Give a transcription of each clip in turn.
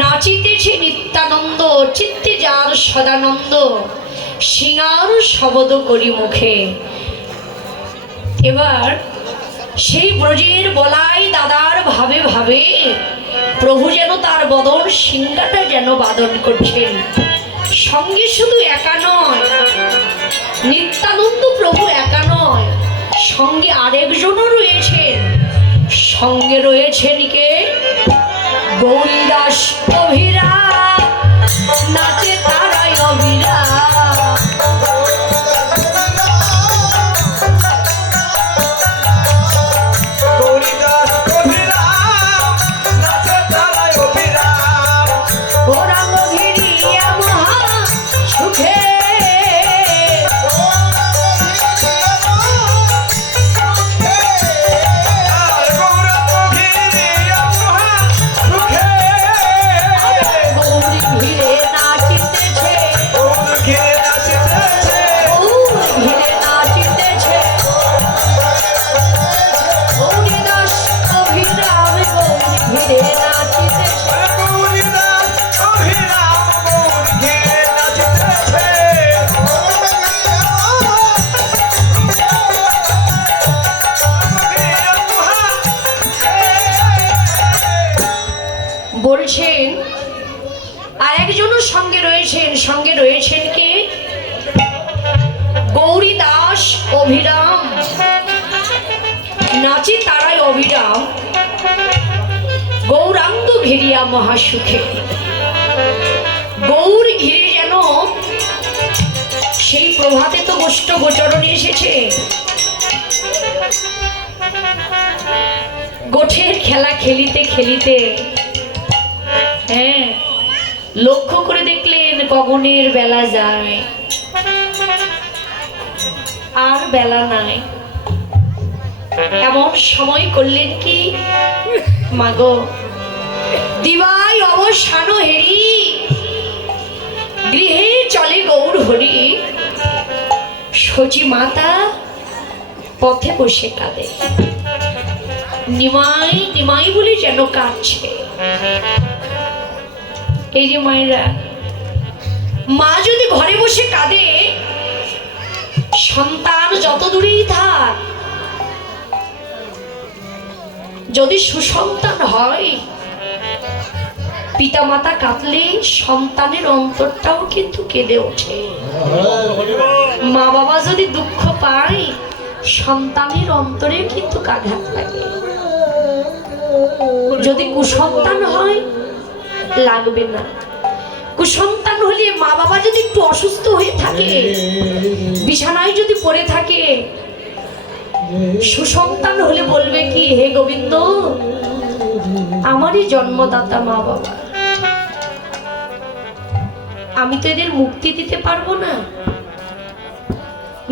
নাচিতেছে নিত্যানন্দ, চিত্তে যার সদানন্দ, সিঙ্গার শব্দ করি মুখে। এবার সেই ব্রজের বলাই দাদার ভাবে ভাবে প্রভু যেন তার বদন সিংহাটা যেন বাদন করছেন। সঙ্গে শুধু একা নয়, নিত্যানন্দ প্রভু একা নয়, সঙ্গে আরেকজনও রয়েছেন। সঙ্গে রয়েছেন কে? গৌরীদাস অভিরা, নাচে তারাই অভিরা। বলছেন আরেকজনের সঙ্গে রয়েছেন। সঙ্গে রয়েছেন কে? গৌরীদাস অভিরাম, নাচে তারাই অভিরাম। গৌরাঙ্গ ঘিরিয়া মহাসুখে। গৌর ঘিরে যেন সেই প্রভাতে তো গোষ্ঠ গোচরণে এসেছে। গোঠের খেলা খেলিতে খেলিতে, হ্যাঁ, লক্ষ্য করে দেখলেন গগনের বেলা যায়, আর বেলা নাই। এমন সময় করলেন কি, মাগো দিবাই অবসান হেরি, গৃহে চলে গৌর হরি। সচি মাতা পথে বসে কাঁদে, নিমাই নিমাই বলে যেন কাঁদছে। এই যে মায়েরা, মা যদি ঘরে বসে কাঁদে, সন্তান যত দূরেই থাক, যদি সুসন্তান হয়, পিতা মাতা কাঁদলে সন্তানের অন্তরটাও কিন্তু কেঁদে ওঠে। মা বাবা যদি দুঃখ পায়, সন্তানের অন্তরে কিন্তু আঘাত লাগে। যদি কুসন্তান হয়, লাগবে না। কুসন্তান হলে মা বাবা যদি একটু অসুস্থ হয়ে থাকে, বিছানায় যদি পড়ে থাকে, সুসন্তান হলে বলবে কি, হে গোবিন্দ, আমারই জন্মদাতা মা বাবা, আমি তো এদের মুক্তি দিতে পারবো না,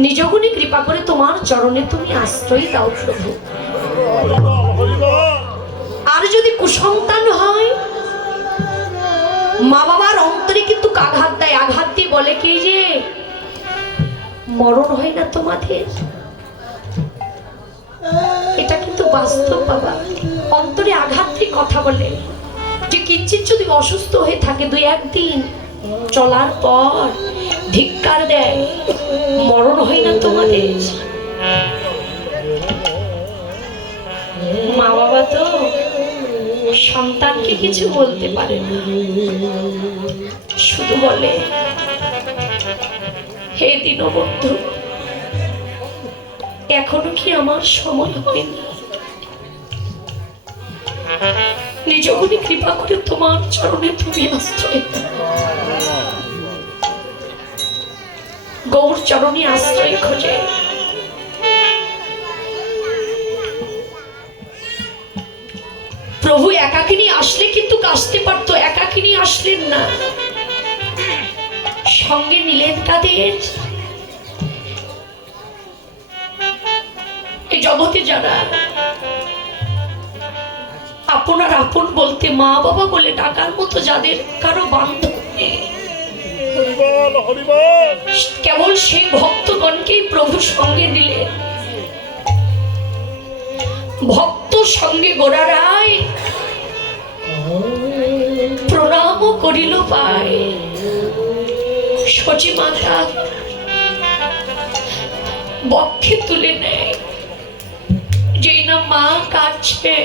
নিজগুণী কৃপা করে তোমার চরণে তুমি আশ্রয় দাও প্রভু। আর যদি কুসন্তান হয়, মা বাবার অন্তরে কিন্তু আঘাত দেয়। আঘাত দিয়ে বলে কি, যে মরণ হয় না তোমাদের। এটা কিন্তু বাস্তব বাবা, অন্তরে আঘাত দিয়ে কথা বলে যে কিঞ্চিত যদি অসুস্থ হয়ে থাকে, দুই একদিন চলার পর ধিক্কার দেয়, মরণ হয় না তোমাদের। মা বাবা তো সন্তানকে কিছু বলতে পারে না, শুধু বলে, হে দীনবন্ধু, এখনো কি আমার সময় হয়নি? নিজগুণী কৃপা করে তোমার চরণে তুমি আশ্রয় দাও। গৌর চরণে আশ্রয় খোঁজে। প্রভু একাকিনী আসলে কিন্তু আসতে পারতো, একাকিনী আসলেন না, সঙ্গে নিলেন কাদের? এই জগতে যারা আপনার আপন বলতে মা বাবা বলে ডাকার মতো যাদের কারো বান্ধব নেই, কেবল সেই ভক্তগণকেই প্রভু সঙ্গে নিলেন। ভক্ত সঙ্গে গোড়ারায় প্রণাম করিল পায়। সচি মাতা বক্ষে তুলে নেয়, যেই না মা কাঁদছে,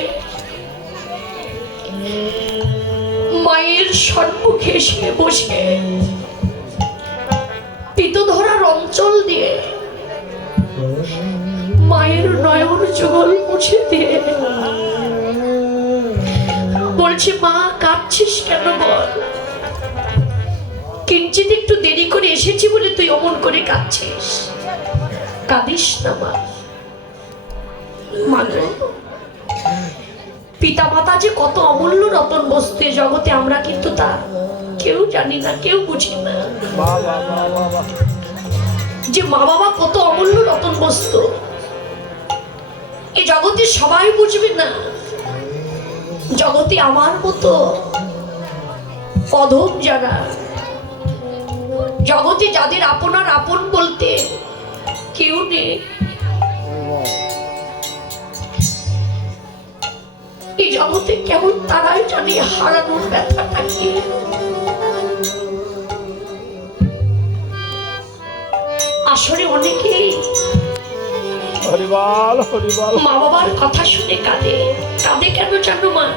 মায়ের সম্মুখে এসে বসে পিত ধরার অঞ্চল দিয়ে মায়ের নয়ন যুগল মুছে দিয়ে বলছে, মা কাঁদছিস কেন বল? কিঞ্চিত একটু দেরি করে এসেছি বলে তুই অমন করে কাঁদছিস, কাঁদিস না মা। মানে পিতা মাতা যে কত অমূল্য রতন বস্তু জগতে, আমরা কিন্তু তা কেউ জানি না, কেউ বুঝি না যে মা বাবা কত অমূল্য রতন বস্তু। এই জগতে সবাই বুঝবে না, জগতে আমার মতো অধম যারা, জগতে যাদের আপনার আপন বলতে কেউ নেই, এই জগতে কেমন তারাই জানে হারানোর ব্যথাটা কি। আসলে অনেকেই মা বাবার কথা শুনে কাঁদে। কাঁদে কেন জানো মা?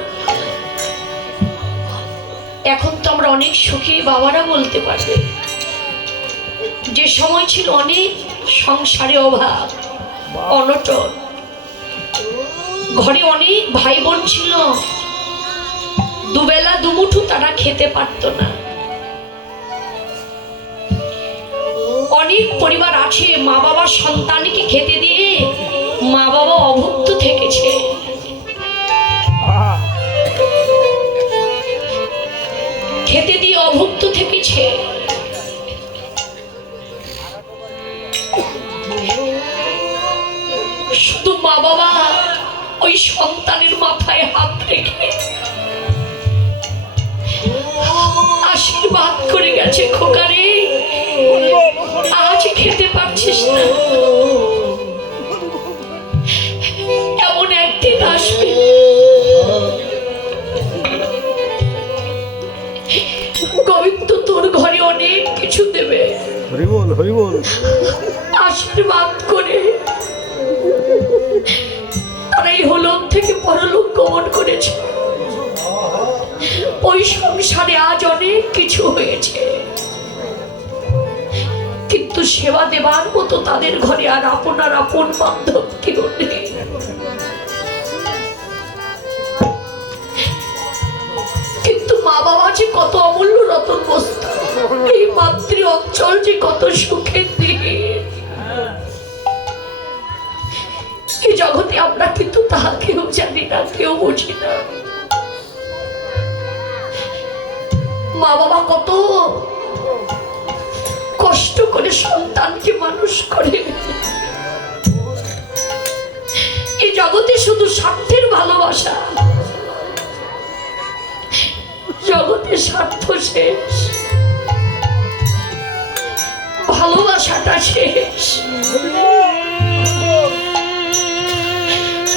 এখন তো আমরা অনেক সুখী, বাবারা বলতে পারবে যে সময় ছিল অনেক সংসারে অভাব অনটন, ঘরে অনেক ভাই বোন ছিল, দুবেলা দুমুঠো তারা খেতে পারত না। অনেক পরিবার আছে মা বাবা সন্তানকে খেতে দিয়ে মা বাবা অভুক্ত থেকেছে। খেতে দিয়ে অভুক্ত থেকেছে। শুধু মা বাবা ওই সন্তানের মাথায় হাত রেখে আশীর্বাদ করে গেছে, খোকারে আজ খেতে পারছিস না, এমন একদিন আসবে গোবিন্দ তোর ঘরে অনেক কিছু দেবে, আশীর্বাদ করে তারা এই হলম থেকে পরলোক গমন করেছে। ওই সংসারে আজ অনেক কিছু হয়েছে, কিন্তু সেবা দেবার মতো তাদের ঘরে আর আপনার আপন বান্ধব কেউ নেই। কিন্তু মা বাবা যে কত অমূল্য রতন বস্তু, এই মাতৃ অঞ্চল যে কত সুখের দিন, এই জগতে আমরা কিন্তু তাহা কেউ জানি না, কেউ বুঝি না। মা বাবা কত কষ্ট করে সন্তানকে মানুষ করে। এই জগতে শুধু স্বার্থের ভালোবাসা, জগতে স্বার্থ শেষ, ভালোবাসাটা শেষ।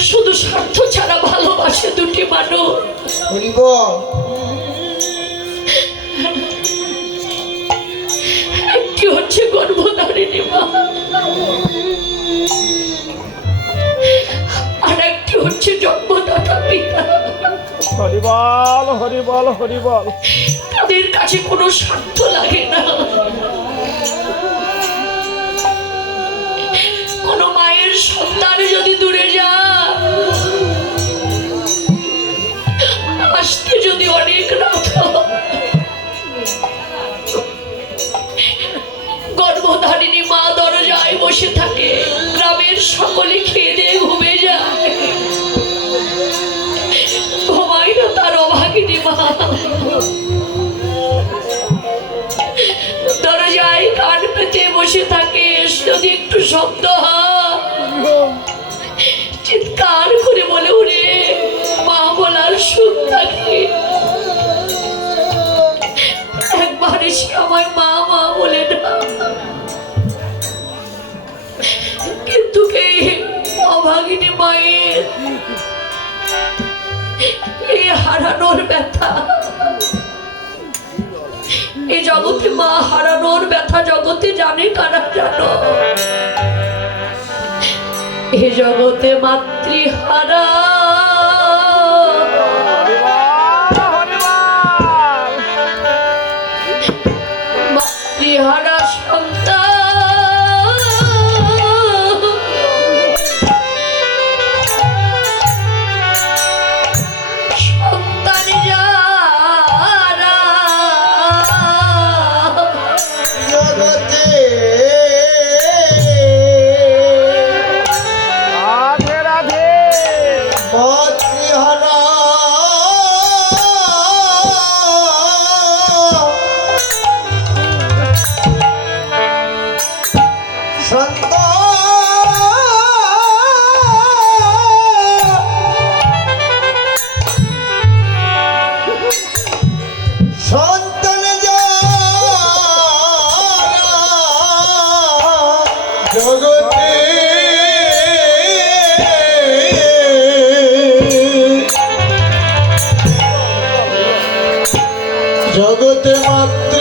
শুধু স্বার্থ ছাড়া ভালোবাসে দুটি মানুষ। একটি হচ্ছে গর্ভধারিণী মা, আর একটি হচ্ছে জন্মদাতা পিতা। হরিবল হরিবল হরিবল। তাদের কাছে কোনো স্বার্থ লাগে না। কোন মায়ের সন্তান যদি দূরে যায়, আসতে যদি অনেক রাত, গর্ভধারিণী মা দরজায় বসে থাকে, গ্রামের সকলে খেয়ে দিয়ে ঘুমে যায়, ঘুমায় না তার অভাগিনী মা। দরজায় কান পেতে বসে থাকে, যদি একটু শব্দ হয় চিৎকার করে বলে, ওরে মা বলার হারানোর ব্যথা, এই জগতে মা হারানোর ব্যথা জগতে জানে কারা জানো? এ জগতে মাতৃহারা মাতৃহারা সন্তান, সন্তান যারা জগতে মাতৃহারা সন্তান জগতে জগতে মাতৃ